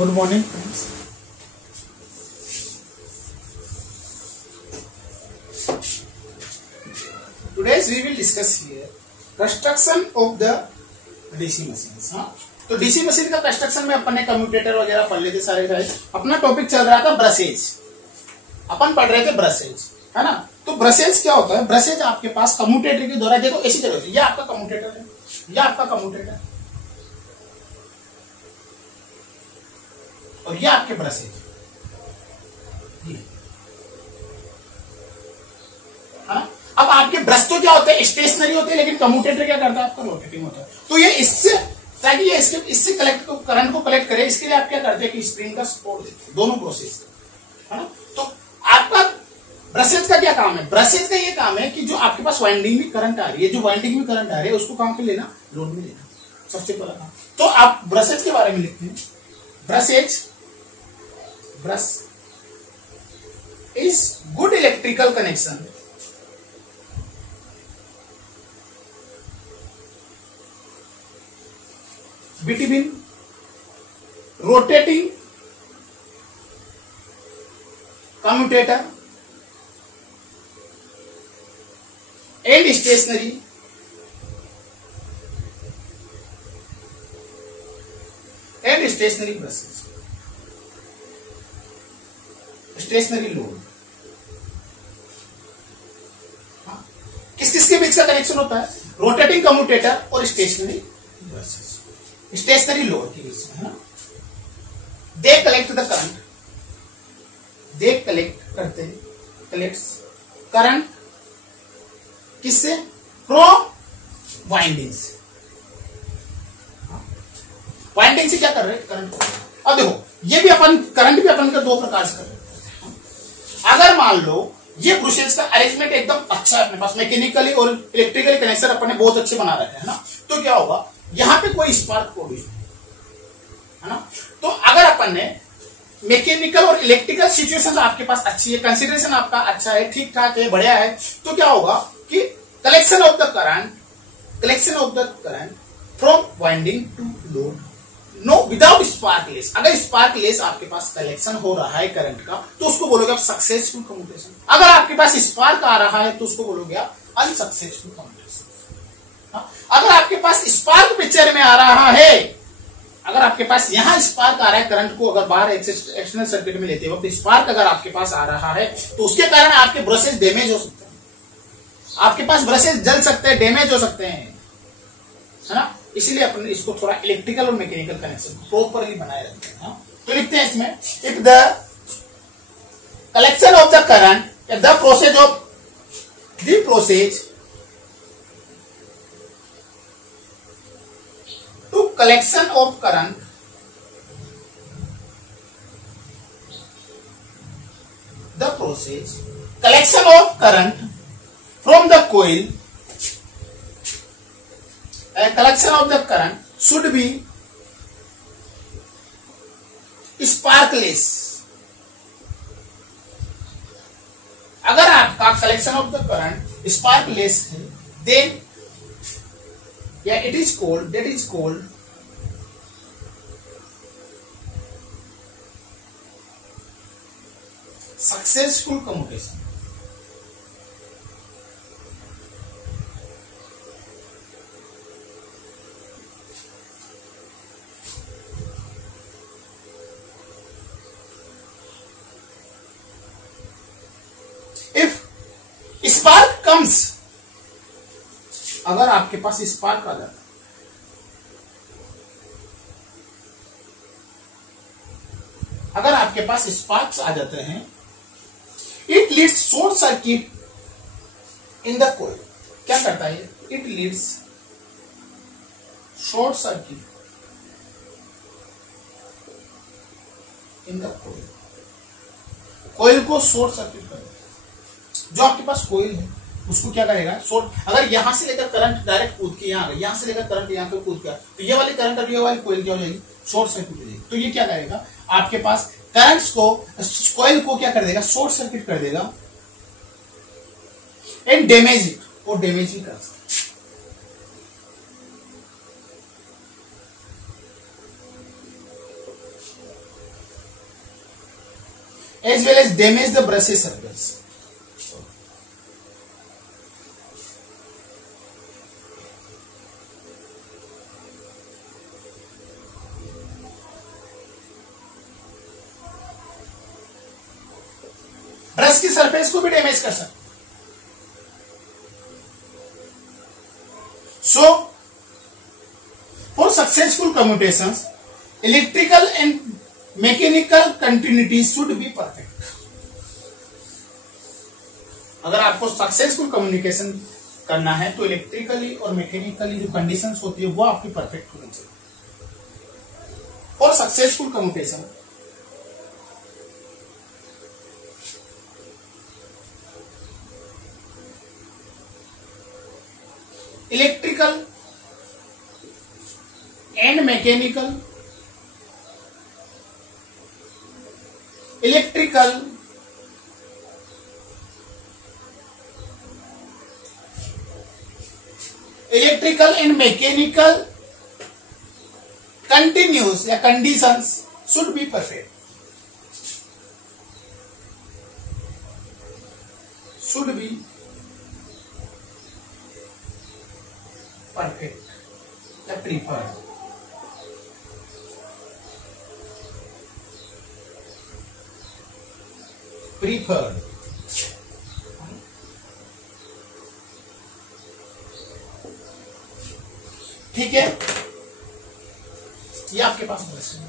Good morning, friends. Today we will discuss here construction of the DC machines. हाँ, तो DC machine का construction में अपन ने commutator वगैरह पढ़ लेते सारे सारे। अपना टॉपिक चल रहा था ब्रशेज, अपन पढ़ रहे थे ब्रशेज, है ना। तो ब्रशेज क्या होता है? ब्रशेज आपके पास कम्यूटेटर के द्वारा, देखो ऐसी तरह से, ये आपका कम्यूटेटर है, ये आपका कम्यूटेटर और ये आपके ब्रशेज, हाँ। अब आपके ब्रश तो क्या होते हैं? स्टेशनरी होते हैं, लेकिन कम्यूटेटर क्या करता है? आपका रोटेटिंग होता है। तो ये इससे, ताकि ये इससे करंट को कलेक्ट करे, इसके लिए आप क्या करते हैं कि स्प्रिंग का सपोर्ट देते हैं, दोनों प्रोसेस का, है ना। तो आपका ब्रशेज का क्या काम है? ब्रशेज का ये काम है कि जो आपके पास वाइंडिंग में करंट आ रही है, जो वाइंडिंग में करंट आ रही है, उसको कहां पे लेना? लोड में लेना, सबसे पहला काम। तो आप ब्रशेज के बारे में लिखते हैं, brushes, brush is good electrical connection between rotating commutator and stationary brushes, stationary load। किस किस के बीच का कनेक्शन होता है? रोटेटिंग कम्यूटेटर और स्टेशनरी ब्रशेस, स्टेशनरी लोड के बीच में, है ना। They collect the current, they collect करते हैं, कलेक्ट्स करंट किससे? फ्रॉम वाइंडिंग से, वाइंडिंग से क्या कर रहे हैं? करंट। अब देखो, ये भी अपन करंट भी अपन का दो प्रकार से कर रहे हैं। अगर मान लो ये ब्रशेस का अरेंजमेंट एकदम अच्छा है अपने पास, मैकेनिकली और इलेक्ट्रिकली कनेक्शन अपन ने बहुत अच्छे बना रखे हैं ना, तो क्या होगा? यहां पे कोई स्पार्क प्रोड्यूस है ना। तो अगर अपन ने मैकेनिकल और इलेक्ट्रिकल सिचुएशन आपके पास अच्छी है, कंसीडरेशन आपका अच्छा है, ठीक ठाक है, बढ़िया है, तो क्या होगा कि collection of the current from winding to load, no without sparkless. अगर स्पार्कलेस आपके पास कलेक्शन हो रहा है करंट का, तो उसको बोलोगे आप सक्सेसफुल कम्यूटेशन। अगर आपके पास स्पार्क आ रहा है, तो उसको बोलोगे आप अनसक्सेसफुल कम्यूटेशन। अगर आपके पास स्पार्क पिक्चर में आ रहा है, अगर आपके पास यहां स्पार्क आ रहा है, करंट को अगर बाहर एक्सटर्नल सर्किट में लेते वक्त स्पार्क अगर आपके पास आ रहा है, तो उसके कारण आपके ब्रशेज डैमेज हो सकते हैं, आपके पास ब्रशेज जल सकते हैं, डैमेज हो सकते हैं, है ना। इसलिए अपन इसको थोड़ा इलेक्ट्रिकल और मैकेनिकल कनेक्शन प्रॉपरली बनाए रखते हैं। तो लिखते हैं इसमें, if the collection of the current, the process of the process to collection of current, the process collection of current from the coil, and collection of the current should be sparkless। अगर आपका collection of the current स्पार्कलेस है, then yeah, that is called successful commutation। if spark comes, अगर आपके पास spark आ जाता है, अगर आपके पास sparks आ जाते हैं, it leads short circuit in the coil. क्या करता है? It leads short circuit in the coil, coil को शॉर्ट सर्किट करेगा। जो आपके पास कोइल है उसको क्या करेगा? शॉर्ट। अगर यहां से लेकर करंट डायरेक्ट कूद के यहां आ गया, यहां से लेकर करंट यहां पर कूद गया, तो ये वाली करंट और ये वाली कोइल क्या हो जाएगी? शॉर्ट सर्किट हो जाएगी। तो ये क्या करेगा? आपके पास करंट्स को, कोइल को क्या कर देगा? शॉर्ट सर्किट कर देगा एंड डैमेज इट, और डैमेज भी कर सकता है। as well as damage the brushes surface. Brush की सरफेस को भी डैमेज कर सकते। So, for successful commutations, electrical and mechanical continuity should be perfect. अगर आपको सक्सेसफुल कम्युनिकेशन करना है तो इलेक्ट्रिकली और मैकेनिकली जो कंडीशंस होती है वो आपकी परफेक्ट होनी चाहिए। For successful communication electrical and mechanical and mechanical continuous या conditions should be perfect. Should be perfect या preferred. Preferred. ठीक है, ये आपके पास प्रश्न है।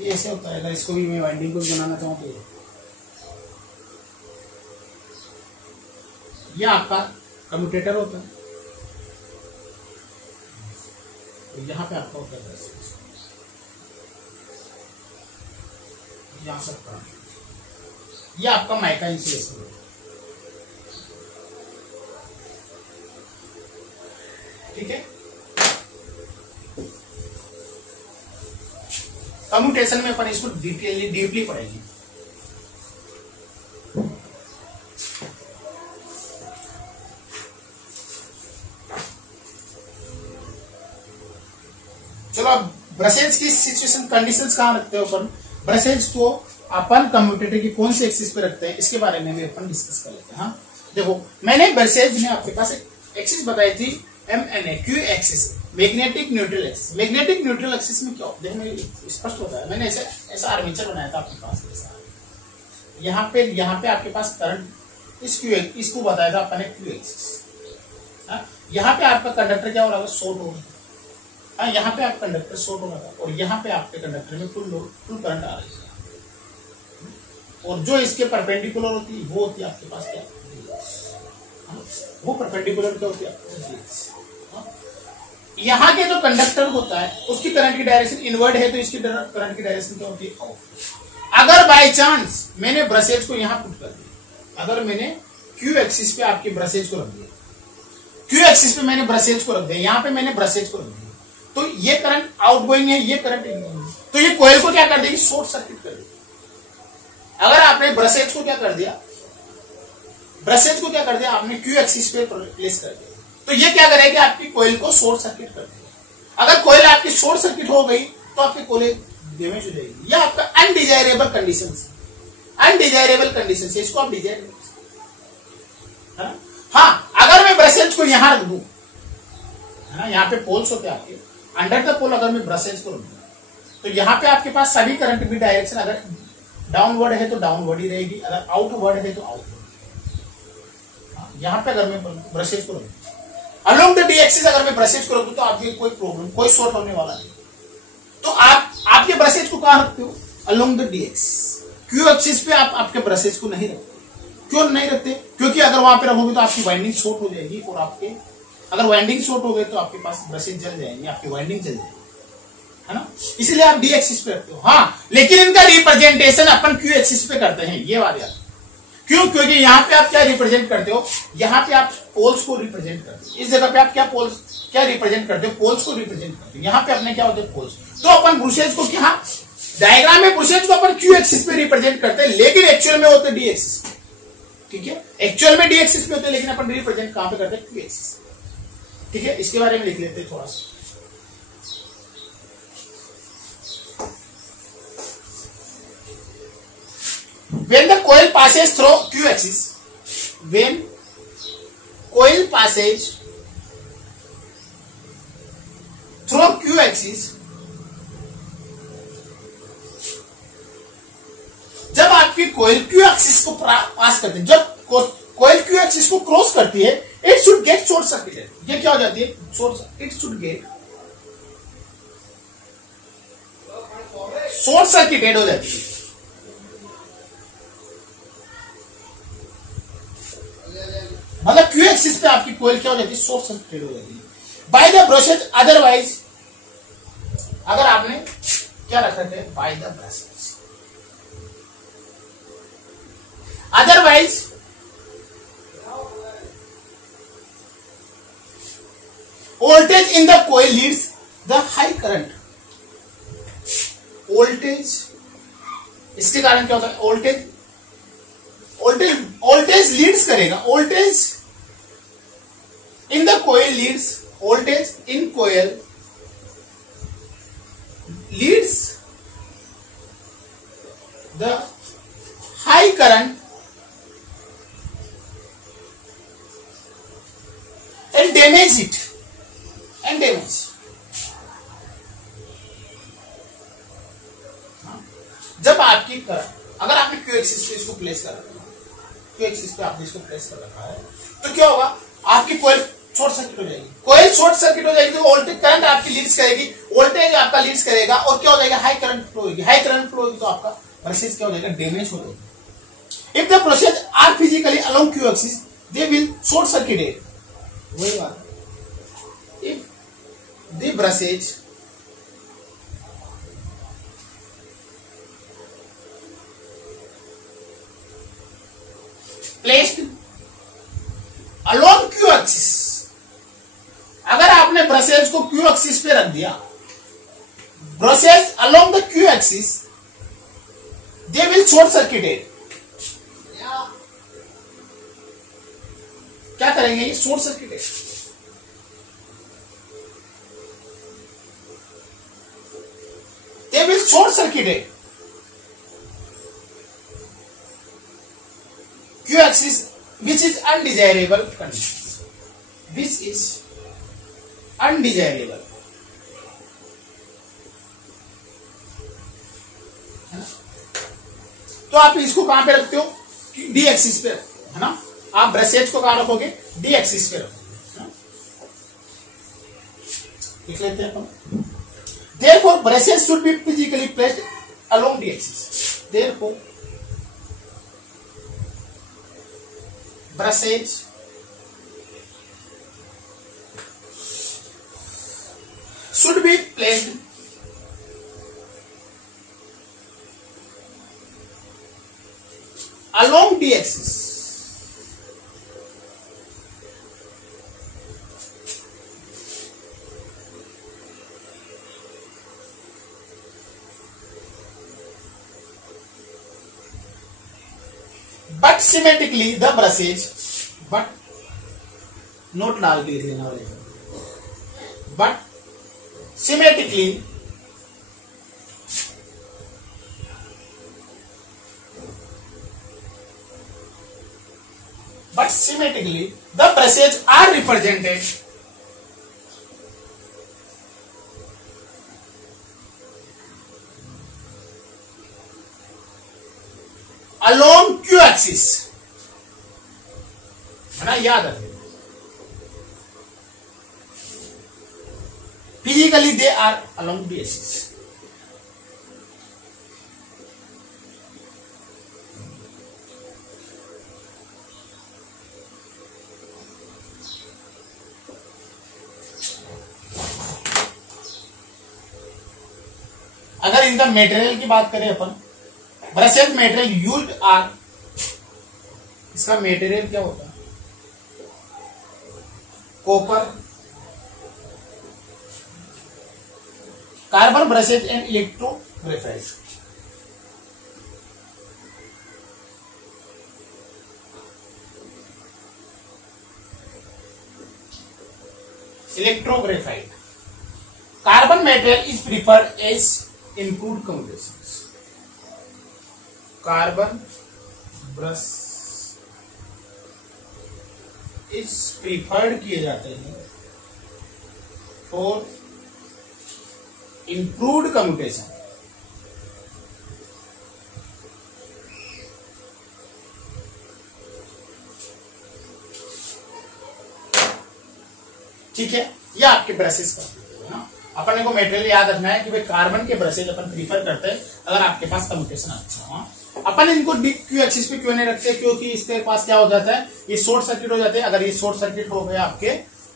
ये ऐसे होता है, अगर इसको भी मैं वाइंडिंग को भी बनाना चाहूँ तो ये आपका कम्यूटेटर होता है, तो यहाँ पे आपका होता है यहाँ सबका, ये आपका माइका इंसुलेशन है। ठीक है, कम्यूटेशन में अपन इसको डीपली पढ़ेंगे। चलो अब ब्रसेज की सिचुएशन कंडीशंस कहाँ रखते हो अपन, ब्रसेज को अपन कम्यूटेटर की कौन से एक्सिस पे रखते हैं इसके बारे में भी अपन डिस्कस कर लेते हैं। हाँ देखो, मैंने ब्रसेज में आपके पास एक एक्सिस बताई थी MNA Q axis, magnetic neutral axis. Magnetic neutral axis में क्या देखो मेरे स्पष्ट होता है, मैंने ऐसा आर्मेचर बनाया था आपके पास, यहाँ पे आपके पास करंट इसको बताया था अपन क्यू एक्सिस। यहाँ पे आपका कंडक्टर क्या हो रहा है, शॉर्ट हो रहा है। यहाँ पे आप कंडक्टर शॉर्ट हो रहा था और यहाँ पे आपके कंडक्टर में फुल करंट आ रही है, और जो इसके परपेंडिकुलर होती है वो होती है आपके पास क्या, वो परपेंडिकुलर क्या होती है। यहाँ के जो कंडक्टर होता है उसकी करंट की डायरेक्शन इनवर्ड है, तो इसकी करंट की डायरेक्शन क्या होती है, आउट। अगर बाय चांस मैंने ब्रसेज को यहाँ पुट कर दिया, अगर मैंने क्यू एक्सिस पे आपके ब्रसेज को रख दिया, क्यू एक्सिस पे मैंने ब्रसेज को रख दिया, यहाँ पे मैंने ब्रसेज को रख दिया, तो ये करंट आउटगोइंग है, ये करंट इनगोइंग है, तो ये कॉइल को क्या कर देगी, शॉर्ट सर्किट कर देगी। अगर आपने ब्रसेज को क्या कर दिया, आपने क्यू एक्सिस पे प्लेस कर दिया, तो ये क्या करेगी, आपकी कॉइल को शॉर्ट सर्किट कर देगी। अगर कॉइल आपकी शॉर्ट सर्किट हो गई तो आपकी कॉइल डैमेज हो जाएगी। यह आपका अनडिजायरेबल कंडीशन है, इसको आप डिजायर है ना। हाँ, अगर मैं ब्रसेज को यहां रख दूं, है ना, यहाँ पे पोल्स होते हैं आपके, अंडर द पोल अगर मैं ब्रसेज को रख दूं तो यहाँ पे आपके पास सभी करंट की डायरेक्शन अगर डाउनवर्ड है तो डाउनवर्ड ही रहेगी, अगर आउटवर्ड है तो आउटवर्ड। यहाँ पे अगर मैं ब्रसेज को रख दूं अलोंग द डी एक्सिस, अगर मैं ब्रसेज को रख दूं तो आपकी कोई प्रॉब्लम, कोई शॉर्ट होने वाला नहीं। तो आपके ब्रसेज को कहां रखते हो, along the D axis. Q axis पे आप आपके ब्रसेज को नहीं रखते। क्यों नहीं रखते, क्योंकि अगर वहां पे रखोगे तो आपकी वाइंडिंग शॉर्ट हो जाएगी, और आपके अगर वाइंडिंग शॉर्ट हो गए तो आपके पास ब्रसेज जल जाएंगे, आपकी वाइंडिंग जल जाएगी, है ना। इसलिए आप डी एक्सिस पे रखते हो। हाँ, लेकिन इनका रिप्रेजेंटेशन अपन क्यू एक्सिस पे करते हैं, ये बात याद। क्यों, क्योंकि यहाँ पे आप क्या रिप्रेजेंट करते हो, यहाँ पे आप पोल्स को रिप्रेजेंट करते हो, इस जगह पे आप क्या रिप्रेजेंट करते हो, पोल्स को रिप्रेजेंट करते हो। यहाँ पे अपने क्या होते हैं, पोल्स। तो अपन ब्रुसेज को क्या, डायग्राम में ब्रुसेज को अपन क्यू एक्सिस पे रिप्रेजेंट करते हैं, लेकिन एक्चुअल में होते डी एक्सिस पे। ठीक है, एक्चुअल में डी एक्सिस पे होते हैं, लेकिन अपन रिप्रेजेंट कहां पे करते हैं, क्यू एक्सिस। ठीक है, इसके बारे में लिख लेते हैं थोड़ा सा। when the coil passes through q axis, when coil passes through q axis, जब आपकी कोयल क्यू एक्सिस को पास करती है, जब कोयल क्यू एक्सिस को क्रॉस करती है, it should get short circuited. ये क्या हो जाती है? It should get short circuited हो जाती है। मतलब क्यू एक्सिस पे आपकी कोयल क्या हो जाती है? शॉर्ट सर्किटेड हो जाती है बाय द ब्रशेज। अदरवाइज अगर आपने क्या रखा थे? By the brushes. Otherwise voltage in the coil leads the high current. Voltage, इसके कारण क्या होता है? वोल्टेज लीड्स करेगा। Voltage in the coil leads, voltage in coil leads the high current and damage it and damage। जब आपकी current, अगर आपने क्यू एक्सिस पे इसको प्लेस कर रखा है, क्यू एक्सिस पे आपने इसको प्लेस कर रखा है, तो क्या होगा? आपकी कोयल शॉर्ट सर्किट हो जाएगी। कोयल शॉर्ट सर्किट हो जाएगी तो वोल्टेज करंट आपकी लीड्स करेगी, वोल्टेज आपका लीड्स करेगा और क्या हो जाएगा? हाई करंट फ्लो होगी। हाई करंट फ्लो होगी तो आपका ब्रशेज क्या हो जाएगा? डैमेज हो जाएगा। If the brushes are physically along Q axis, they will short circuited. वही बात, if the brushes placed along Q axis, अगर आपने ब्रशेज को क्यू एक्सिस पे रख दिया, brushes along the Q axis, they will short circuited. क्या करेंगे? ये short circuited. They will short circuited Q axis, which is undesirable conditions, which is undesirable, है ना? तो आप इसको कहां पे रखते हो? डी एक्सिस पे, है ना? आप ब्रशेज को कहां रखोगे? डी एक्सिस पे रखोगे। लिख लेते हैं अपन। Therefore, brushes should be physically placed along D axis. Therefore, brushes should be placed along D axis. But symmetrically the brushes, but note डाल के लिख लेना पड़ेगा, but symmetrically the brushes are represented along Q axis, है ना? याद रखिए, physically they are along D axis. अगर इनका मटेरियल की बात करें अपन, ब्रशेज मटेरियल यूज्ड आर, इसका मटेरियल क्या होता है? Copper, carbon brushes and electrographite. Electrographite carbon material is preferred as improved commutations. Carbon brush is preferred किए जाते हैं फॉर इंप्रूव्ड कम्युटेशन। ठीक है, ये आपके ब्रशेस का ना। अपन को मेटेरियल याद रखना है कि भाई कार्बन के ब्रशेज अपन प्रीफर करते हैं अगर आपके पास कम्युटेशन अच्छा हो। अपन इनको क्यू एक्सिस पे क्यों नहीं रखते, क्योंकि इसके पास क्या हो जाता है, ये शॉर्ट सर्किट हो जाते हैं। अगर ये शॉर्ट सर्किट हो गए आपके,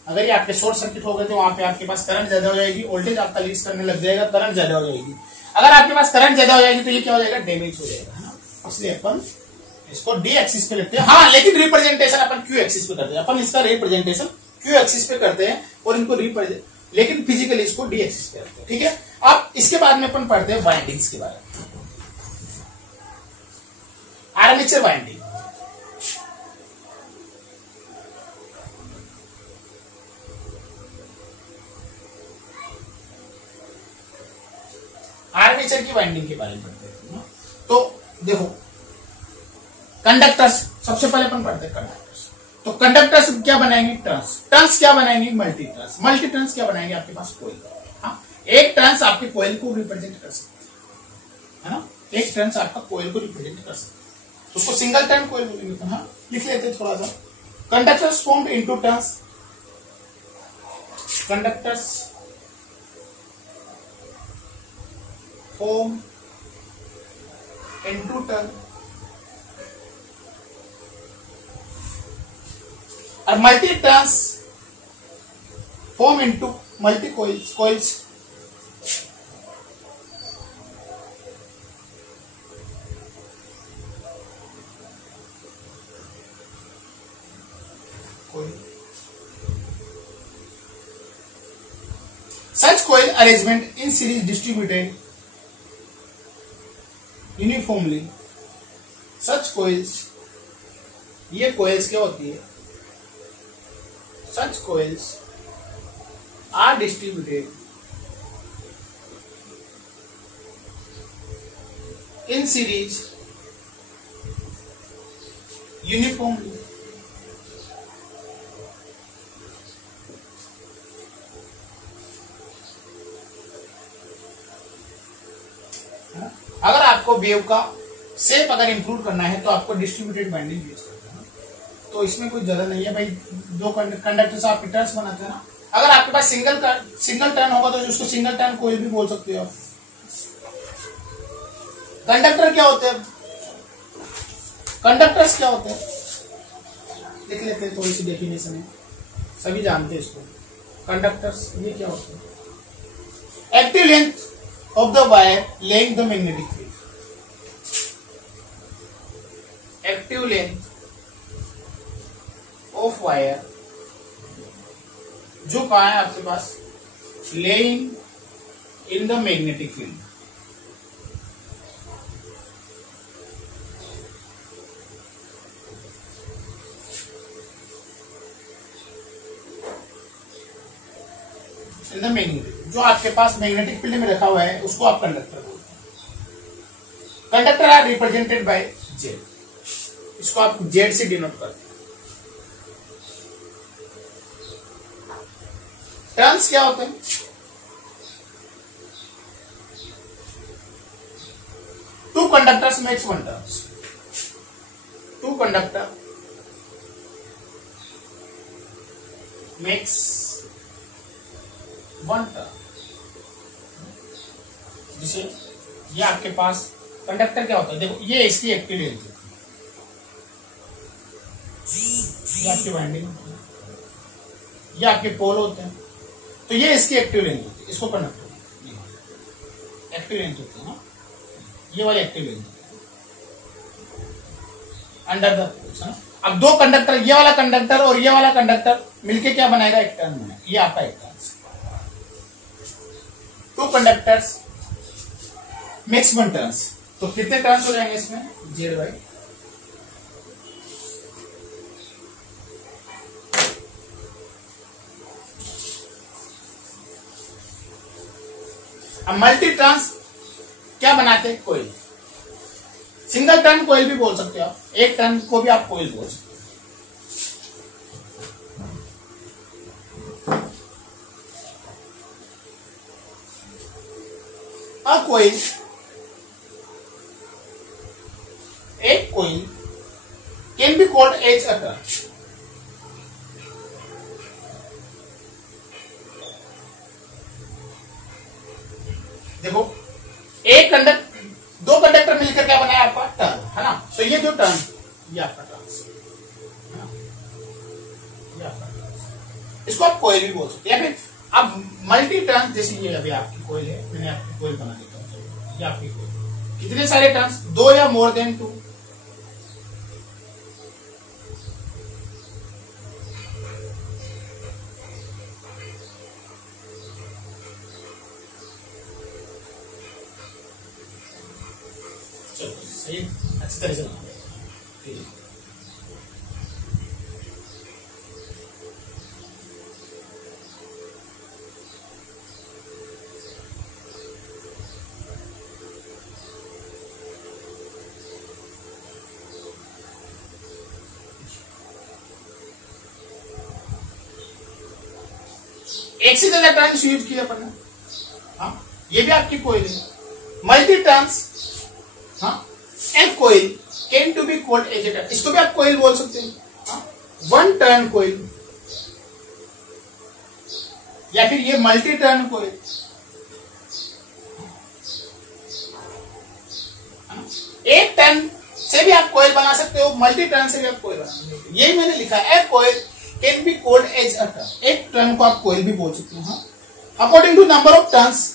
अगर ये आपके शॉर्ट सर्किट हो गए तो वहां पे आपके पास करंट ज्यादा हो जाएगी, वोल्टेज आपका लीड करने लग जाएगा, करंट ज्यादा हो जाएगी। अगर आपके पास करंट ज्यादा हो जाएगी तो ये क्या हो जाएगा, डैमेज हो जाएगा, है ना। इसलिए अपन इसको डी एक्सिस पे लिखते हैं। हाँ, लेकिन रिप्रेजेंटेशन अपन क्यू एक्सिस पे करते हैं। अपन इसका रिप्रेजेंटेशन क्यू एक्सिस पे करते हैं और इनको लेकिन फिजिकली इसको डी एक्सिस पे रखते हैं। ठीक है, अब इसके बाद में अपन पढ़ते हैं वाइंडिंग्स के बारे में। आर्मेचर वाइंडिंग, आर्मेचर की वाइंडिंग के बारे में पढ़ते हैं। तो देखो, कंडक्टर्स सबसे पहले अपन पढ़ते हैं कंडक्टर्स। तो कंडक्टर्स क्या बनाएंगे, टर्न्स। टर्न्स क्या बनाएंगे, मल्टी टर्न्स। मल्टी टर्न्स क्या बनाएंगे, आपके पास कोयल। हाँ, एक टर्न्स आपके कोयल को रिप्रेजेंट कर सकते हैं, है ना। एक टर्न्स आपका कोयल को रिप्रेजेंट कर सकते हैं, तो उसको सिंगल टर्न कोयल बोलेंगे। हाँ, लिख लेते हैं थोड़ा सा। Conductors formed into turns, conductors form into turn, और multi turns form into multi coils. Coils Such coil arrangement in series distributed uniformly. Such coils, ये coils क्या होती है? Such coils are distributed in series uniformly. अगर आपको wave का shape अगर improve करना है तो आपको डिस्ट्रीब्यूटेड बाइंडिंग यूज करना है। तो इसमें कोई ज्यादा नहीं है भाई, दो कंडक्टर्स आप टर्न्स बनाते हैं ना। अगर आपके पास सिंगल टर्न होगा तो उसको सिंगल टर्न कोई भी बोल सकते हो। कंडक्टर क्या होते हैं, कंडक्टर्स क्या होते हैं, लिख लेते हैं, थोड़ी सी डेफिनेशन है, सभी जानते हैं इसको। कंडक्टर्स ये क्या होते हैं, active length of the wire laying the magnetic field. Active length of wire जो कहा है आपके पास, laying in the magnetic field. In the magnetic, जो आपके पास मैग्नेटिक फील्ड में रखा हुआ है उसको आप कंडक्टर बोलते हैं। Conductor are represented by Z, इसको आप जेड से डिनोट करते हैं। टर्न्स क्या होते हैं, two conductors makes one turns. Two conductor makes one turn. जिसे ये आपके पास कंडक्टर क्या होता है, देखो ये इसकी एक्टिव लेंथ होती है, ये आपकी वाइंडिंग होती है, ये आपके पोल होते हैं, तो ये इसकी एक्टिव लेंथ होती है, इसको कंडक्टर एक्टिव लेंथ होती है ना, ये वाली active length under the poles. अब दो कंडक्टर, ये वाला कंडक्टर और ये वाला कंडक्टर मिलके क्या बनाएगा, एक टर्न बनाएगा, ये आपका एक turn. To conductors makes one turns, तो कितने टर्न्स हो जाएंगे इसमें, जेड बाई। अब मल्टी टर्न्स क्या बनाते हैं, कोयल। सिंगल टर्न कोयल भी बोल सकते हो आप, एक टर्न को भी आप कोयल बोल सकते हो। अ कोयल, एक coil can be called as a turn. देखो एक कंडक्टर, दो कंडक्टर मिलकर क्या बनाया आपका टर्न, है ना। तो ये जो टर्न, ये आपका टर्न, ये आपका टर्न, इसको आप कोयल भी बोल सकते हैं। या फिर आप मल्टी टर्न, जैसे ये अभी आपकी कोयल है, मैंने आपकी कोयल बना देता हूँ, ये आपकी कोयल, कितने सारे टर्न्स, दो या मोर देन टू। सही, अच्छी तरह से ठीक है। एक से ज्यादा टर्न्स यूज किया अपन ने, हाँ, ये भी आपकी कोयल है, मल्टी टर्न्स, हाँ, and coil can to be called as a turn, इसको भी आप कोयल बोल सकते हैं, हाँ, वन टर्न कोयल, या फिर ये मल्टी टर्न कोयल, एक टर्न से भी आप कोयल बना सकते हो, मल्टी टर्न से भी आप कोयल बना सकते हो। यही मैंने लिखा है, coil can be called as a turn, एक टर्न को आप कोयल भी बोल सकते हो, हाँ, according to number of turns.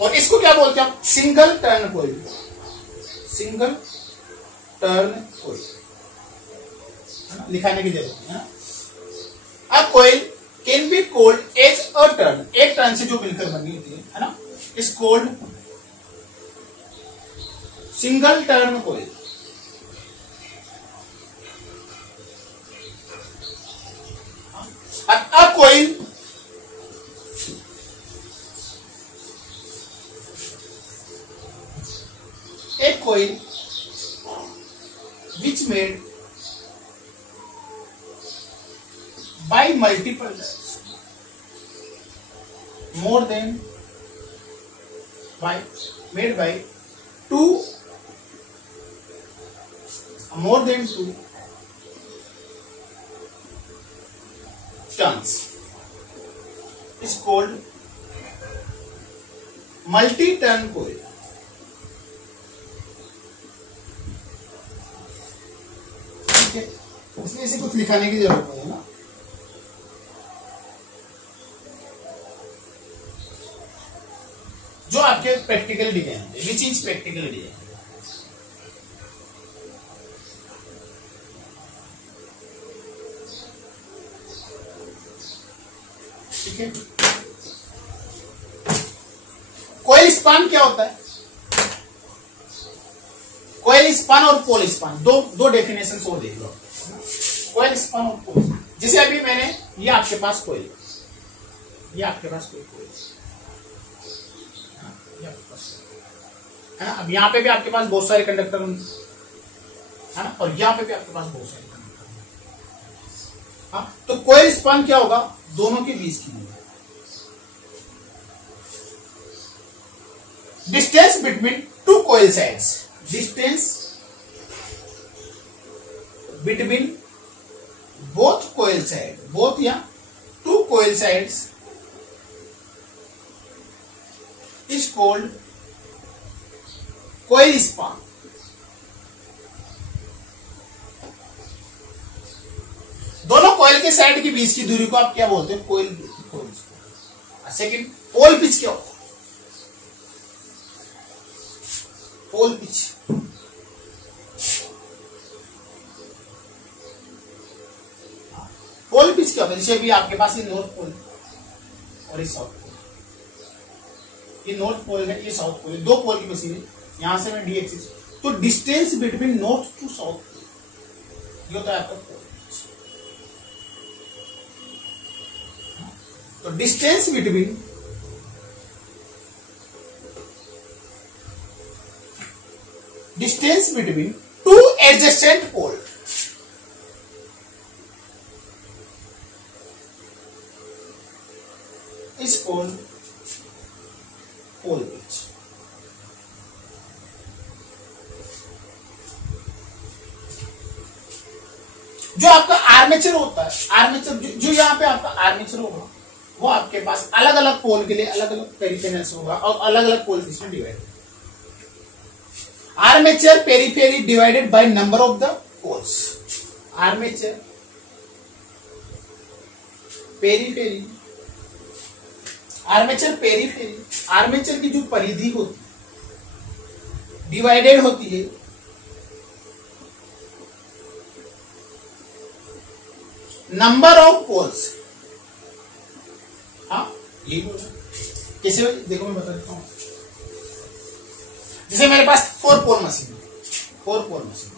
और इसको क्या बोलते हैं आप, single turn coil, single turn coil, लिखाने की जरूरत है ना। अब coil can be called as a turn, एक टर्न से जो मिलकर बनी होती है ना, is called single turn coil. अब कोयल एक कोयल which made by multiple times more than by made by two more than two turns is called multi-turn coil। इसलिए इसे कुछ लिखाने की जरूरत नहीं है ना। जो आपके प्रैक्टिकल डिजाइन है, विच इज प्रैक्टिकल डिजाइन, ठीक है। कोयल स्पान क्या होता है, कोयल स्पान और पोल स्पान, दो डेफिनेशन और देख लो। कोयल स्पान और पोल, जैसे अभी मैंने, ये आपके पास कोयल, ये आपके पास कोई कोयल है ना। अब यहाँ पे भी आपके पास बहुत सारे कंडक्टर है ना, और यहाँ पे भी आपके पास बहुत सारे कंडक्टर। हाँ, तो कोयल स्पान क्या होगा, दोनों के बीच की distance between two coil sides, distance between both coil side, both या two coil sides is called coil span। दोनों कोयल के साइड के बीच की दूरी को आप क्या बोलते हैं, कोयल स्पान। सेकंड, पोल पिच क्या होता है, पोल पिच, पोल पिच क्या होता है, जैसे भी आपके पास ये नॉर्थ पोल और ये साउथ पोल, ये नॉर्थ पोल है, ये साउथ पोल है, दो पोल की मशीन है, यहां से मैं डी एक्सिस, तो distance between north to south ये होता है आपका पोल पिच। तो distance between distance between two adjacent pole is called pole pitch. जो आपका आर्मेचर होता है, आर्मेचर जो यहाँ पे आपका आर्मेचर होगा वो आपके पास अलग अलग पोल के लिए अलग अलग पेरिफेरल्स होगा और अलग अलग पोल पिच में divide. Armature periphery divided by number of the poles. Armature periphery, armature periphery, armature की जो परिधि होती है डिवाइडेड होती है नंबर ऑफ पोल्स। हाँ यही बोल रहा कैसे भाई, देखो मैं बता देता हूं। जैसे मेरे पास 4 पोल मशीन है, 4 पोल मशीन,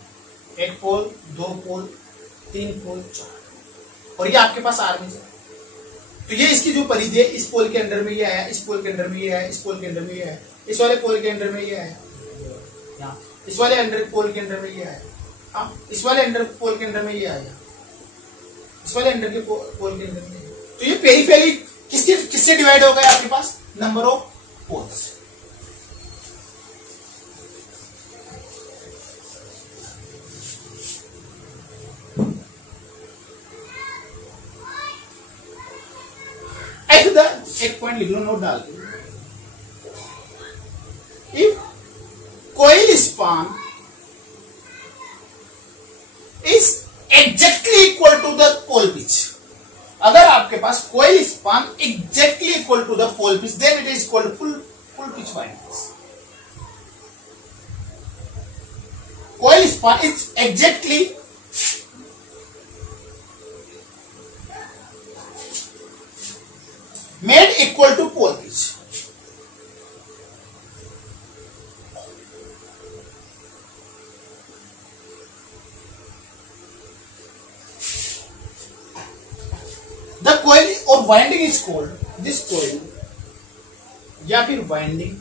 1 पोल, 2 पोल, 3 पोल, 4, और ये आपके पास आर्मेचर। तो ये इसकी जो परिधि है, इस पोल के अंदर में ये आया, इस पोल के अंदर में ये आया, इस पोल के अंदर में ये आया, इस वाले पोल के अंदर में ये आया, इस वाले अंडर पोल के अंदर में ये आया, इस वाले अंडर पोल के अंदर में ये आया, इस वाले अंडर के पोल के अंदर में। तो ये पेरिफेरी किससे डिवाइड हो गया आपके पास? Number of poles. एक पॉइंट लिख लो, नोट डाल के। If coil span is exactly equal to the pole pitch, अगर आपके पास coil span exactly equal to the pole pitch, then it is called full pitch windings. Coil span is exactly made equal to pole pitch. The coil or winding is called, this coil या फिर winding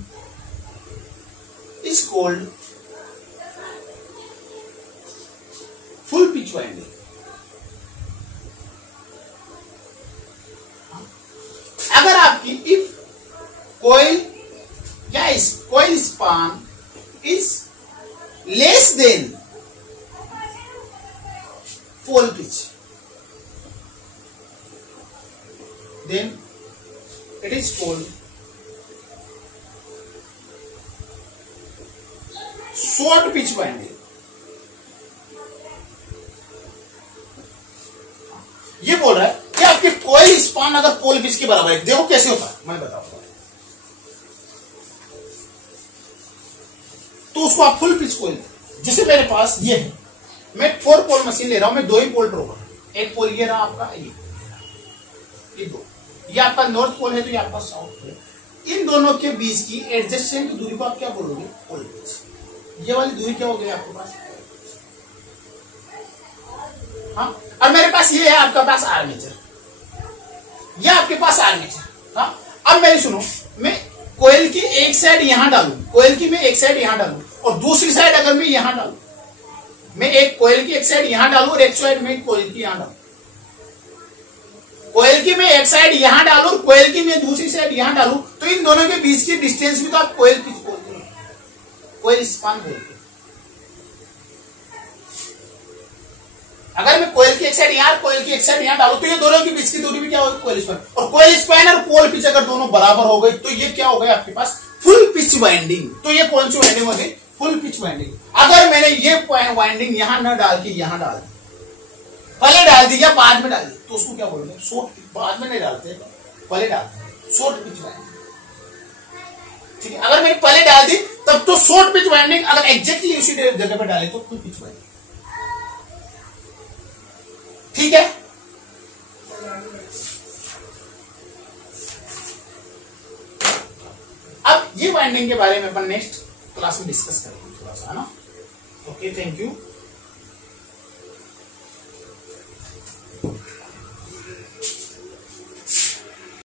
is called full pitch winding. अगर आपकी if coil या coil span is less than pole pitch, then it is called short pitch winding. ये बोल रहा है कि आपके कोइल स्पान अगर पोल पिच के बराबर है, देखो कैसे होता है मैं बताऊंगा। तो उसको आप फुल पिच कोइल, जैसे मेरे पास ये है, मैं 4 पोल मशीन ले रहा हूं, मैं 2 ही पोल ड्रॉ कर रहा हूं। एक पोल ये रहा आपका, ये 2, ये आपका नॉर्थ पोल है तो ये आपका साउथ पोल है। इन दोनों के बीच की एडजस्टेंट दूरी को आप क्या बोलोगे? Pole pitch. ये वाली दूरी क्या हो गई आपके पास? हाँ, और मेरे पास ये है आपके पास आर्मेचर, ये आपके पास आर्मेचर। हाँ, अब मेरी सुनो, मैं कोयल की एक साइड यहां डालू, कोयल की मैं एक साइड यहां डालू और दूसरी साइड अगर मैं यहां डालू, मैं एक कोयल की एक साइड यहां डालू और एक साइड में कोयल की यहां डालू, कोयल की मैं एक साइड यहां डालू और कोयल की मैं दूसरी साइड यहां डालू, तो इन दोनों के बीच की डिस्टेंस भी तो आप कोयल पिच बोलते हो, कोयल स्पान बोलते हो। अगर मैं कोयल की एक साइड यहां, कोयल की एक साइड यहां डालू, तो ये दोनों के बीच की दूरी भी क्या होगी? कोयल स्पान। और कोयल स्पान और पोल पिच अगर दोनों बराबर हो गए तो ये क्या हो गया आपके पास? Full pitch winding. तो ये कौन सी वाइंडिंग हो गई? Full pitch winding. अगर मैंने ये वाइंडिंग यहां न डाल के यहां डाल दी, पहले डाल दी या बाद में डाल दी, तो उसको क्या बोलते हैं? Short pitch. बाद में नहीं डालते, पहले डालते हैं, शॉर्ट पिच वाइंडिंग। ठीक है, अगर मैंने पहले डाल दी तब तो शॉर्ट पिच वाइंडिंग, अगर एग्जैक्टली उसी जगह पर डाले तो फुल पिच वाइंडिंग। ठीक है, अब ये वाइंडिंग के बारे में अपन नेक्स्ट क्लास में डिस्कस करेंगे थोड़ा सा, है ना। Okay, thank you.